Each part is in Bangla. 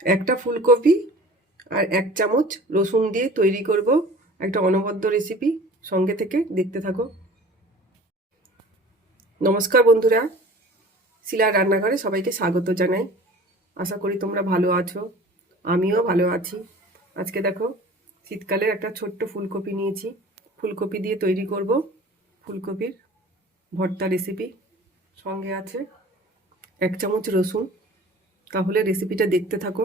একটা ফুলকপি আর 1 চামচ রসুন দিয়ে তৈরি করব একটা অনবদ্য রেসিপি। সঙ্গে থেকে দেখতে থাকো। নমস্কার বন্ধুরা, শিলার রান্নাঘরে সবাইকে স্বাগত জানাই। আশা করি তোমরা ভালো আছো, আমিও ভালো আছি। আজকে দেখো, শীতকালের একটা ছোট্ট ফুলকপি নিয়েছি। ফুলকপি দিয়ে তৈরি করব ফুলকপির ভর্তা রেসিপি। সঙ্গে আছে 1 চামচ রসুন। তাহলে রেসিপিটা দেখতে থাকো।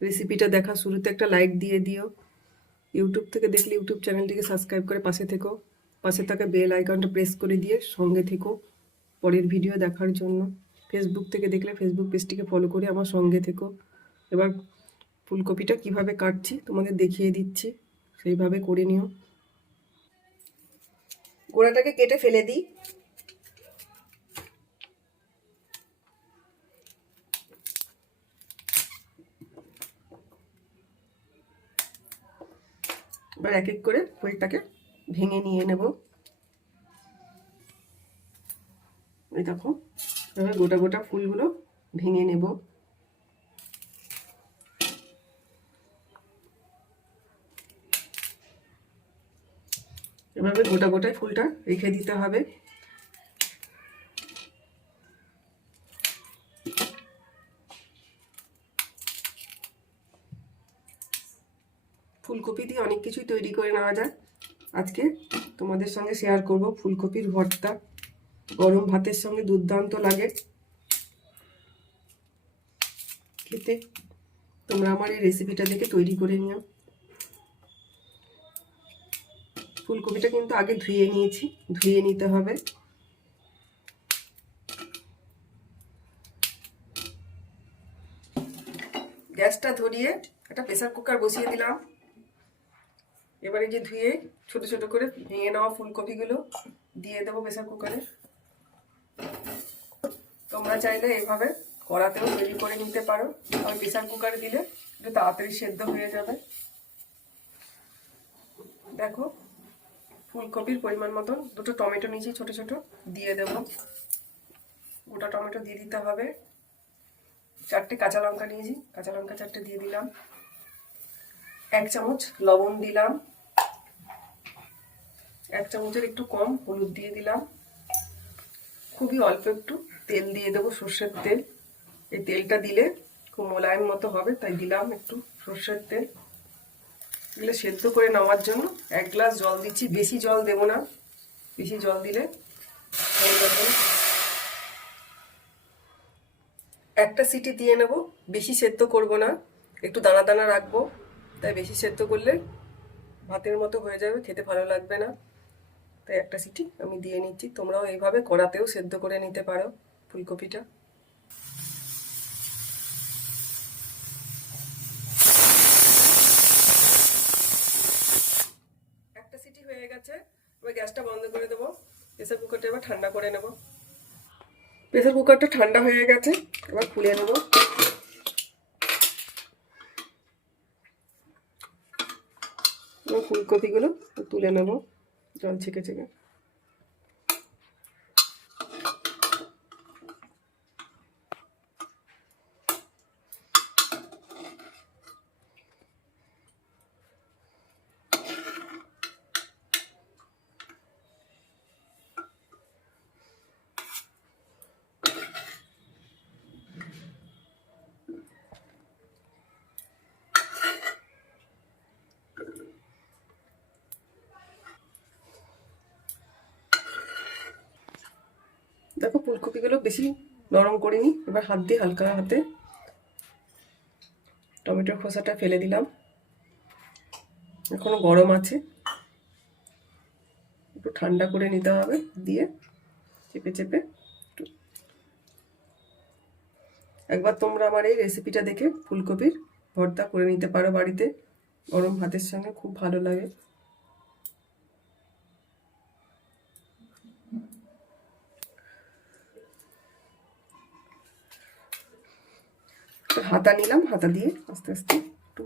রেসিপিটা দেখা শুরুতে একটা লাইক দিয়ে দিও। ইউটিউব থেকে দেখলে ইউটিউব চ্যানেলটিকে সাবস্ক্রাইব করে পাশে থেকো। পাশে থাকা বেল আইকনটা প্রেস করে দিয়ে সঙ্গে থেকো পরের ভিডিও দেখার জন্য। ফেসবুক থেকে দেখলে ফেসবুক পেজটিকে ফলো করে আমার সঙ্গে থেকো। এবার ফুলকপিটা কিভাবে কাটছি তোমাদের দেখিয়ে দিচ্ছি, সেইভাবে করে নিও। গোড়াটাকে কেটে ফেলে দিই। এবার এক এক করে ফুলটাকে ভেঙে নিয়ে নেব। এই দেখো, এবার গোটা গোটা ফুলগুলো ভেঙে নেব। এভাবে গোটা গোটায় ফুলটা রেখে দিতে হবে। ফুলকপি দিয়ে অনেক কিছুই তৈরি করে নেওয়া যায়। আজকে তোমাদের সঙ্গে শেয়ার করব ফুলকপির ভর্তা। গরম ভাতের সঙ্গে দুর্দান্ত লাগে খেতে। তোমরা আমার এই রেসিপিটা দেখে তৈরি করে নিও। ফুলকপিটা কিন্তু আগে ধুয়ে নিয়েছি, ধুয়ে নিতে হবে। গ্যাসটা ধরিয়ে একটা প্রেসার কুকার বসিয়ে দিলাম। এবারে যে ধুয়ে ছোট ছোট করে ভেঙে নেওয়া ফুলকপিগুলো দিয়ে দেবো প্রেসার কুকারে। তোমরা চাইলে এইভাবে কড়াতেও তৈরি করে নিতে পারো, আর প্রেসার কুকারে দিলে একটু তাড়াতাড়ি সেদ্ধ হয়ে যাবে। দেখো, ফুলকপির পরিমাণ মতো দুটো টমেটো নিয়েছি, ছোট ছোট দিয়ে দেবো। গোটা টমেটো দিয়ে দিতে হবে। 4টে কাঁচা লঙ্কা নিয়েছি, কাঁচা লঙ্কা 4টে দিয়ে দিলাম। 1 চামচ লবণ দিলাম। 1 চামচের একটু কম হলুদ দিয়ে দিলাম। খুবই অল্প একটু তেল দিয়ে দেবো, সর্ষের তেল। এই তেলটা দিলে খুব মোলায়েম মতো হবে, তাই দিলাম একটু সর্ষের তেল। এগুলো সেদ্ধ করে নেওয়ার জন্য 1 গ্লাস জল দিচ্ছি, বেশি জল দেবো না, বেশি জল দিলে হয়ে যাবে। একটা সিটি দিয়ে নেব, বেশি সেদ্ধ করব না, একটু দানা দানা রাখবো। তাই বেশি সেদ্ধ করলে ভাতের মতো হয়ে যাবে, খেতে ভালো লাগবে না। তাই একটা সিটি আমি দিয়ে নিচ্ছি। তোমরাও এইভাবে কড়াতেও সেদ্ধ করে নিতে পারো ফুলকপিটা। একটা সিটি হয়ে গেছে, এবার গ্যাসটা বন্ধ করে দেবো। প্রেসার কুকারটা এবার ঠান্ডা করে নেব। প্রেসার কুকারটা ঠান্ডা হয়ে গেছে, এবার খুলে নেব। ফুলকপিগুলো তুলে নেব জল ছেঁকে ছেঁকে। দেখো, ফুলকপিগুলো বেশি নরম করিনি। এবার হাত দিয়ে হালকা হাতে টমেটোর খোসাটা ফেলে দিলাম। এখনো গরম আছে, একটু ঠান্ডা করে নিতে হবে। দিয়ে চেপে চেপে একটু। একবার তোমরা আমার এই রেসিপিটা দেখে ফুলকপির ভর্তা করে নিতে পারো বাড়িতে। গরম ভাতের সঙ্গে খুব ভালো লাগে। হাতা নিলাম, হাতা দিয়ে আস্তে আস্তে একটু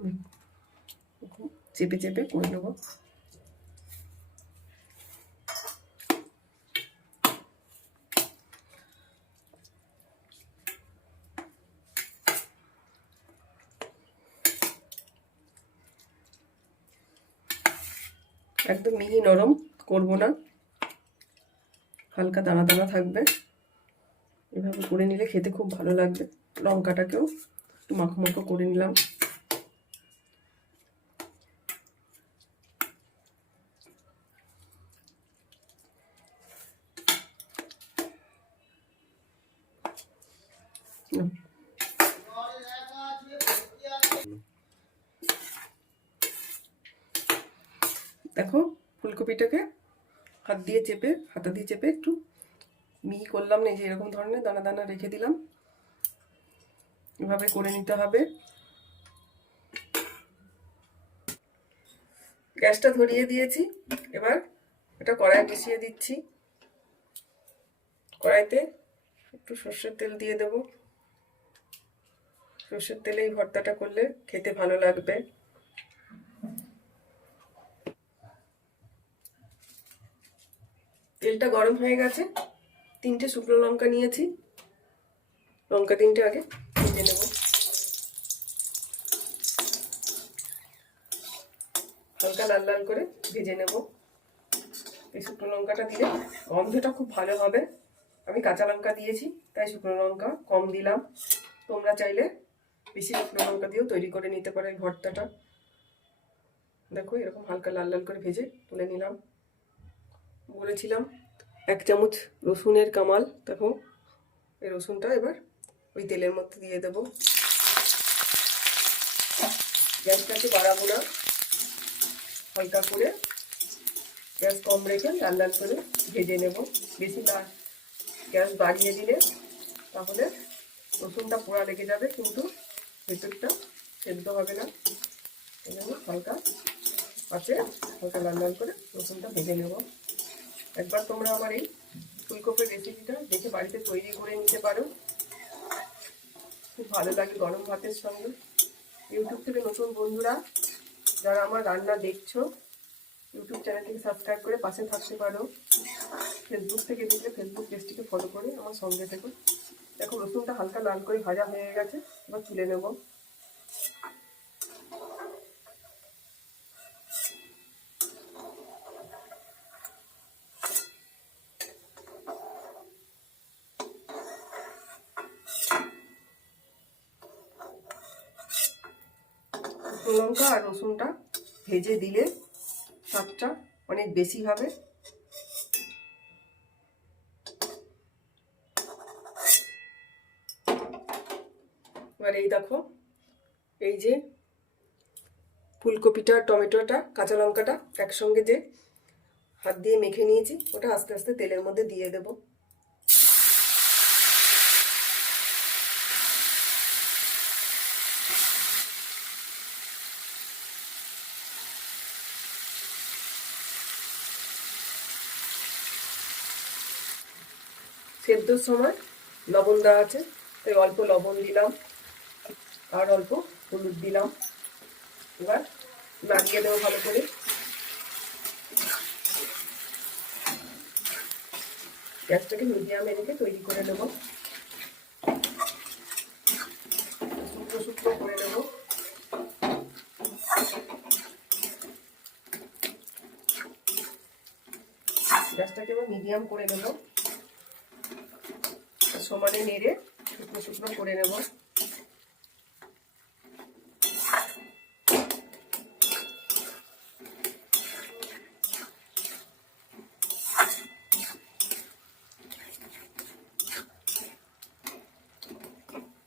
চেপে চেপে করে নেবো। একদম মিহি নরম করব না, হালকা দানা দানা থাকবে। এভাবে করে নিলে খেতে খুব ভালো লাগবে। লঙ্কাটাকেও একটু মাখো মাখো করে নিলাম। দেখো ফুলকপিটাকে হাতা দিয়ে চেপে একটু মিহি করলাম না, এই যে এরকম ধরনের দানা দানা রেখে দিলাম। এভাবে করে নিতে হবে। গ্যাসটা ধরিয়ে দিয়েছি, এবার এটা কড়াই বসিয়ে দিচ্ছি। কড়াইতে একটু সর্ষের তেল দিয়ে দেব। সর্ষের তেলেই ভর্তাটা করলে খেতে ভালো লাগবে। তেলটা গরম হয়ে গেছে, 3টে শুকনো লঙ্কা নিয়েছি। লঙ্কা 3টে আগে ভেজে নেব। হালকা লাল লাল করে ভেজে নেব। এই শুকনো লঙ্কাটা দিলে গন্ধটা খুব ভালো হবে। আমি কাঁচা লঙ্কা দিয়েছি, তাই শুকনো লঙ্কা কম দিলাম। তোমরা চাইলে বেশি শুকনো লঙ্কা দিয়েও তৈরি করে নিতে পারো এই ভর্তাটা। দেখো এরকম হালকা লাল লাল করে ভেজে তুলে নিলাম। বলেছিলাম 1 চামচ রসুনের কামাল। দেখো এই রসুনটা এবার ওই তেলের মধ্যে দিয়ে দেব। গ্যাসটাকে বাড়াবো না, হালকা করে গ্যাস কম রেখে লাল লাল করে ভেজে নেব। বেশি গ্যাস বাড়িয়ে দিলে তাহলে রসুনটা পোড়া লেগে যাবে, কিন্তু ভেতরটা সেদ্ধ হবে না। এই জন্য হালকা আছে হালকা লাল লাল করে রসুনটা ভেজে নেব। একবার তোমরা আমার এই ফুলকপির রেসিপিটা দেখে বাড়িতে তৈরি করে নিতে পারো, খুব ভালো লাগে গরম ভাতের সঙ্গে। ইউটিউব থেকে নতুন বন্ধুরা যারা আমার রান্না দেখছো, ইউটিউব চ্যানেলটিকে সাবস্ক্রাইব করে পাশে থাকতে পারো। ফেসবুক থেকে দেখলে ফেসবুক পেজটিকে ফলো করে আমার সঙ্গে থেকো। দেখো রসুনটা হালকা লাল করে ভাজা হয়ে গেছে, এবার তুলে নেব। লঙ্কা আর রসুনটা ভেজে দিলে স্বাদটা অনেক বেশি হবে। এবার এই দেখো, এই যে ফুলকপিটা, টমেটোটা, কাঁচা লঙ্কাটা একসঙ্গে যে হাত দিয়ে মেখে নিয়েছি, ওটা আস্তে আস্তে তেলের মধ্যে দিয়ে দেব। সেদ্ধর সময় লবণ দেওয়া আছে, তাই অল্প লবণ দিলাম আর অল্প হলুদ দিলাম। এবার নাড়িয়ে দেবো ভালো করে। গ্যাসটাকে মিডিয়ামে রেখে তৈরি করে নেব। শুকনো শুকনো করে নেব। গ্যাসটাকে এবার মিডিয়াম করে নেব, সমানে নেড়ে শুকনো শুকনো করে নেব।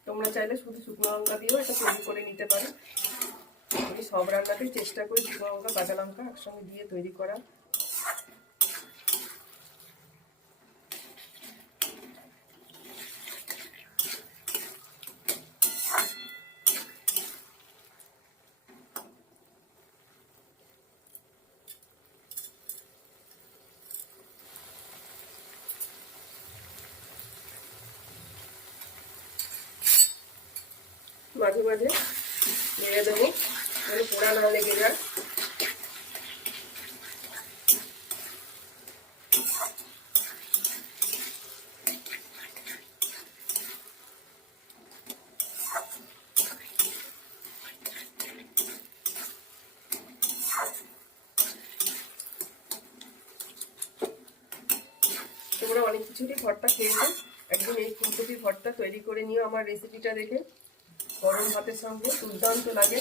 তোমরা চাইলে শুধু শুকনো লঙ্কা দিয়েও এটা তৈরি করে নিতে পারো। আমি সব রান্নাতেই চেষ্টা করি শুকনো লঙ্কা, কাঁচা লঙ্কা একসঙ্গে দিয়ে তৈরি করা। মাঝে মাঝে নেড়ে দেবো, মানে পোড়া না লেগে যায়। খিচুড়ি ভর্তা খেয়েছো, একদিন এই ফুলকপির ভর্তা তৈরি করে নিও আমার রেসিপিটা দেখে। গরম ভাতের সঙ্গে দুর্দান্ত লাগে।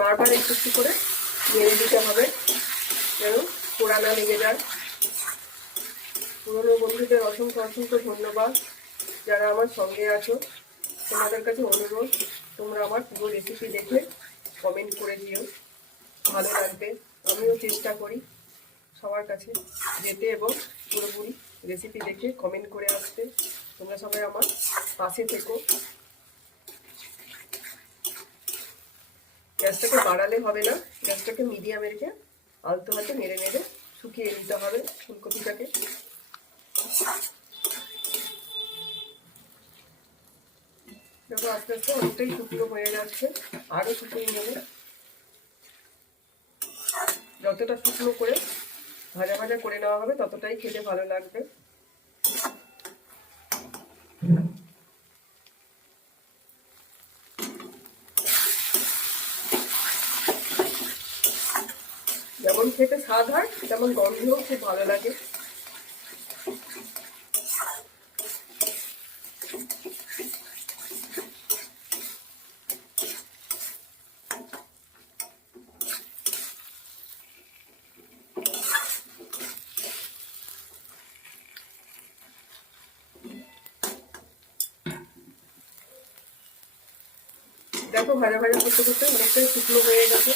বারবার একটু একটু করে নেড়ে দিতে হবে যেন পোড়া না লেগে যায়। পুরনো বন্ধুদের অসংখ্য অসংখ্য ধন্যবাদ, যারা আমার সঙ্গে আছো। তোমাদের কাছে অনুরোধ, তোমরা আমার পুরো রেসিপি দেখে কমেন্ট করে দিও, ভালো লাগবে। আমিও চেষ্টা করি সবার কাছে যেতে এবং পুরোপুরি রেসিপি দেখে কমেন্ট করে আসতে। তোমরা সবাই আমার পাশে থেকো। গ্যাসটাকে বাড়ালে হবে না, গ্যাসটাকে মিডিয়ামে রেখে আলতো হাতে নেড়ে নেড়ে শুকিয়ে নিতে হবে ফুলকপিটাকে। দেখো আস্তে আস্তে অনেকটাই শুকনো হয়ে যাচ্ছে, আরও শুকিয়ে নেবে। যতটা শুকনো করে ভাজা ভাজা করে নেওয়া হবে ততটাই খেতে ভালো লাগবে। যেমন খেতে স্বাদ হয় তেমন গন্ধও খুব ভালো লাগে। দেখো ভাজা ভাজা করতে করতে অনেকটাই শুকনো হয়ে গেছে।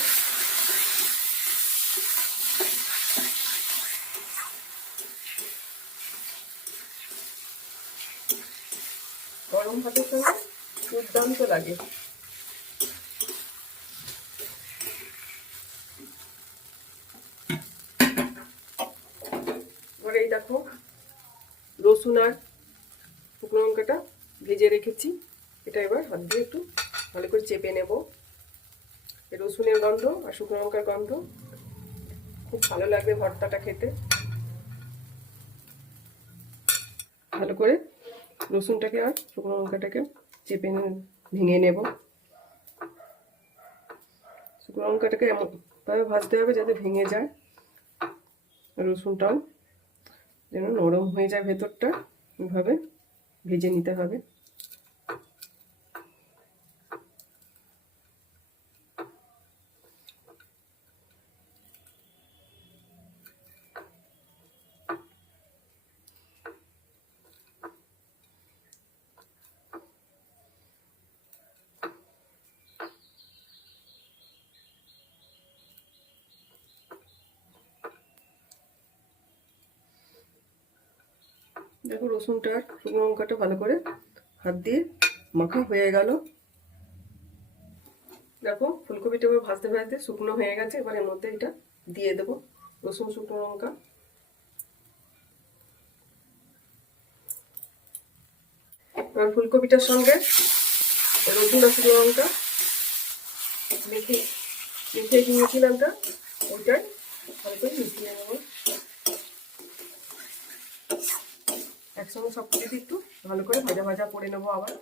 গরম ভাতের সঙ্গে দুর্দান্ত লাগে। এবার এই দেখো রসুন আর শুকনো লঙ্কাটা ভেজে রেখেছি, এটা এবার হাত দিয়ে একটু ভালো করে চেপে নেব। রসুনের গন্ধ আর শুকনো লঙ্কার গন্ধ খুব ভালো লাগবে ভর্তাটা খেতে। ভালো করে রসুনটাকে আর শুকনো লঙ্কাটাকে চেপে ভেঙে নেব। শুকনো লঙ্কাটাকে এমনভাবে ভাজতে হবে যাতে ভেঙে যায়, রসুনটাও যেন নরম হয়ে যায় ভেতরটা, এইভাবে ভেজে নিতে হবে। দেখো রসুনটা আর শুকনো লঙ্কাটা ভালো করে হাত দিয়ে মাখা হয়ে গেল। দেখো ফুলকপিটা ভাজতে ভাজতে শুকনো হয়ে গেছে, এবার এর মধ্যে এটা দিয়ে দেবো রসুন শুকনো লঙ্কা। এবার ফুলকপিটার সঙ্গে রসুন আর শুকনো লঙ্কা মেখে নিয়েছিলাম, ওইটাই ভালো করে মিশিয়ে নেবো। একসঙ্গে সব কিছু একটু ভালো করে ভাজা ভাজা করে নেবো আবার।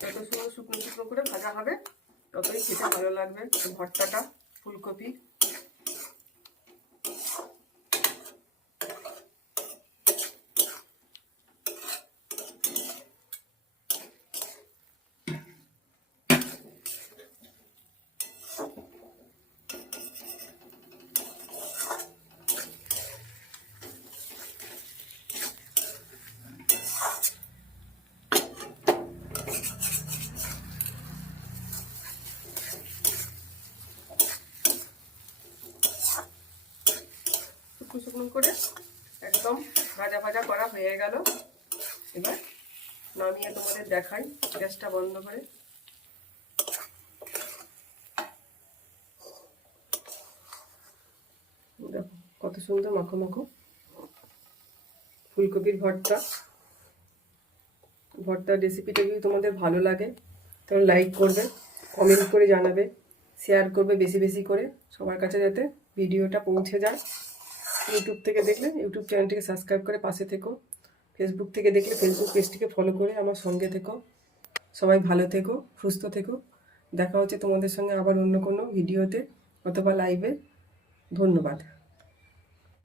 যত সময় শুকনো শুকনো করে ভাজা হবে ততই খেতে ভালো লাগবে ভর্তাটা ফুলকপি। শুকনো করে একদম ভাজা ভাজা করা হয়ে গেল। এবার নামিয়ে তোমাদের দেখাই গ্যাসটা বন্ধ করে। দেখো কত সুন্দর মাখো মাখো ফুলকপির ভর্তা। ভর্তার রেসিপিটা যদি তোমাদের ভালো লাগে তাহলে লাইক করবে, কমেন্ট করে জানাবে, শেয়ার করবে বেশি বেশি করে সবার কাছে, যাতে ভিডিওটা পৌঁছে যায়। ইউটিউব থেকে দেখলে ইউটিউব চ্যানেলটিকে সাবস্ক্রাইব করে পাশে থেকো, ফেসবুক থেকে দেখলে ফেসবুক পেজটিকে ফলো করে আমার সঙ্গে থেকো। সবাই ভালো থেকো, সুস্থ থেকো। দেখা হচ্ছে তোমাদের সঙ্গে আবার অন্য কোনো ভিডিওতে অথবা লাইভে। ধন্যবাদ।